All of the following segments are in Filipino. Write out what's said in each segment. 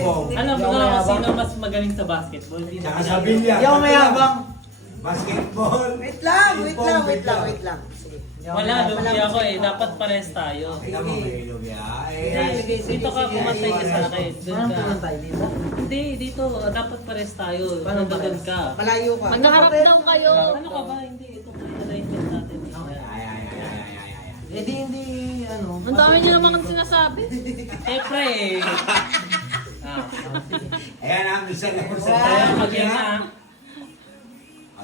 Pong. Alam mo na kung sino mas magaling sa basketball. Hindi Tsaka na sa billiard. Yung mayabang. Basketball. Wait lang. Sige. Wala, lugi ako eh. Dapat pares tayo. Tingnan mo may lugi Hindi, dito ka pumatay ka sa akin. Doon Parang ka. pumunta tayo dito. Hindi, dito. Dapat pares tayo. Paano Nandagan pares? ka. Malayo ka. Magkaharap daw kayo. Ano ka ba? Hindi. Ito may alignment natin. Eh di hindi, ano. Ang dami niyo naman sinasabi. Siyempre eh. Ayan ang isa na po sa Kaya mag-yan na.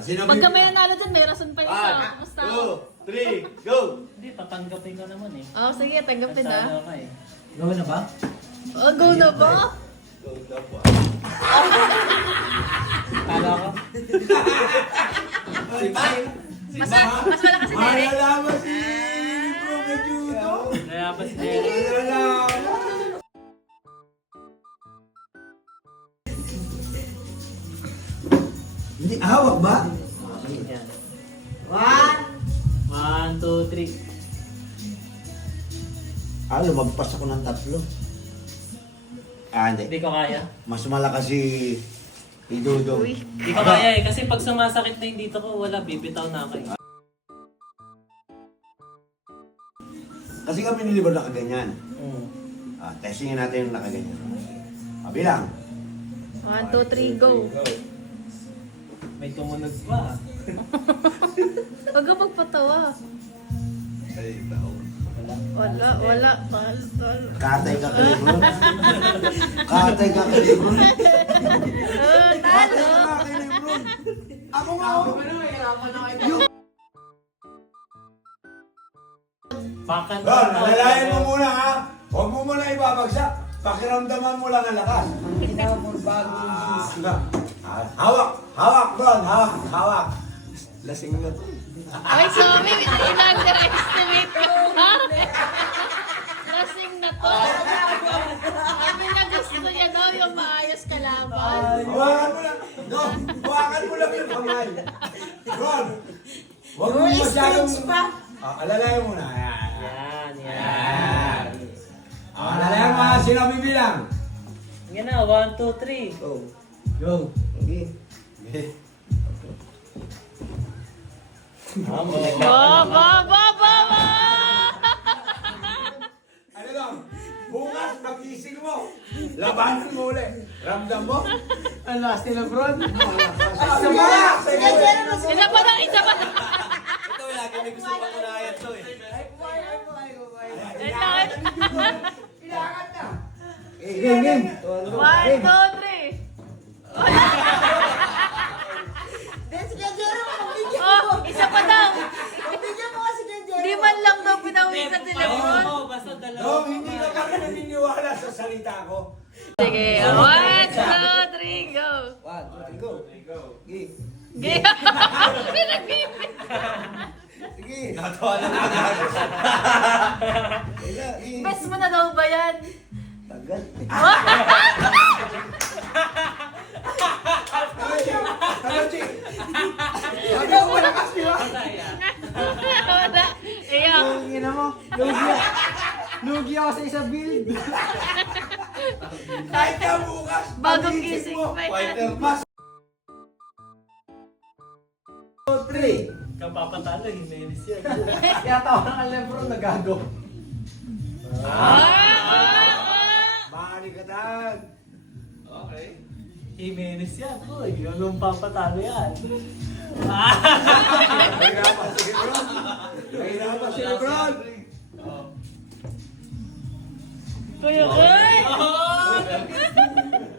Pagka may nanalo dyan, may rason pa isa. Kamusta ako? 3, go! Hindi, tatanggapin ko naman eh. Oh, sige, tanggapin na. Kasama ka eh. Gawin na ba? Oh, go na ba? Kala ko. Mas malakas si Derek. Malalaman si Bro na judo. Kaya pa si Derek. Malalaman. Hindi, hawak ba? Yan. 1. 1, 2, 3. Lumagpas ako ng 3. Hindi. Hindi ko kaya. Mas malakas si Dudong. Hindi ko kaya eh. Kasi pag sumasakit na yung dito ko, wala. Bibitaw na ako eh. Kasi kami nilibor na kaganyan. Mm. Testingin natin yung nakaganyan. Bilang. 1, 2, 3, go. May tumunog pa. Huwag ka magpatawa. Wala. Katay ka kay Lebron. Katay ka kay Lebron. Oh, talo. Kay Lebron. Ako nga ako. Bakan Ron, alalayan mo muna ha. Huwag mo muna ibabagsak. Pakiramdaman mo lang ang lakas. Hawak! Hawak, Ron! Hawak! Lasing na to. Ay, sorry. In-underestimate ko. Lasing na to. Sabi na gusto niya daw yung maayos kalaban. Hawakan mo lang. Ron, hawakan mo lang yung kamay. Ron! Huwag mo Your masyadong... stage pa. Alalayan mo na. Yan. Alalayan mo ha. Sino bibilang? Yan na, 1, 2, 3. Go. Okay. Ba! Ano lang? Bukas magising mo. Labanan mo ulit. Ramdam mo? Ang last ni Lebron. Isa pa! Isa pa lang, isa pa lang. Ito, lagi may gusto pa kunayan to eh. Game. 1, 2, 3. Then si Gajero, pabigyan Oh, mo. isa pa daw. Pabigyan mo kasi Gajero. Di man lang daw pinawisan si Lebron. Oo, basta dalawa. Dong, hindi ka kami naniniwala sa salita ko. Sige, 1, 2, 3, go. 1, 2, 3, go. Game. Gaya. Pinag-ibig. Sige. Natawa na Best mo na daw ba yan? Tagal. Ano mo lakas di ba? Wala. Iyak. Ang ina mo. Lugi ako sa isa build. Kahit na bukas, Bagong pag-iisip gising mo, pa yan. fighter mas. 3. Kapapatalo, Jimenez yan. Kaya tawa ng Lebron nagago. Bali ka dan. Jimenez yan. Uy, yung papatalo yan. Mahirapan si Lebron. Mahirapan si Lebron. Kuya, uy!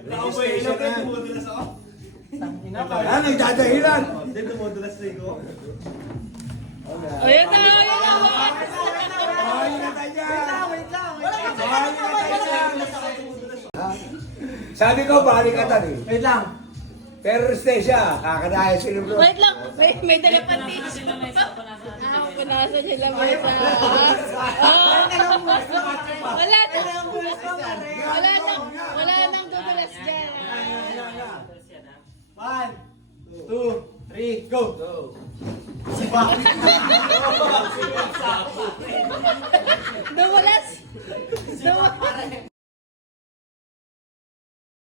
Registration na yan. Ina pa. Ah, nagdadahilan. Ayan na, ayan na. Bali na tayo dyan. Wait lang. Bali na tayo dyan. Sabi ko, bali ka tayo. Wait lang. Thursday siya. Kakadaya si Lebron. Wait lang, may dala pa tissue. Sila may isa, punasan. Punasan sila mo sa... Wala nang dudulas dyan. 1, 2, 3, go. Si Baki. Dumulas? Dumulas?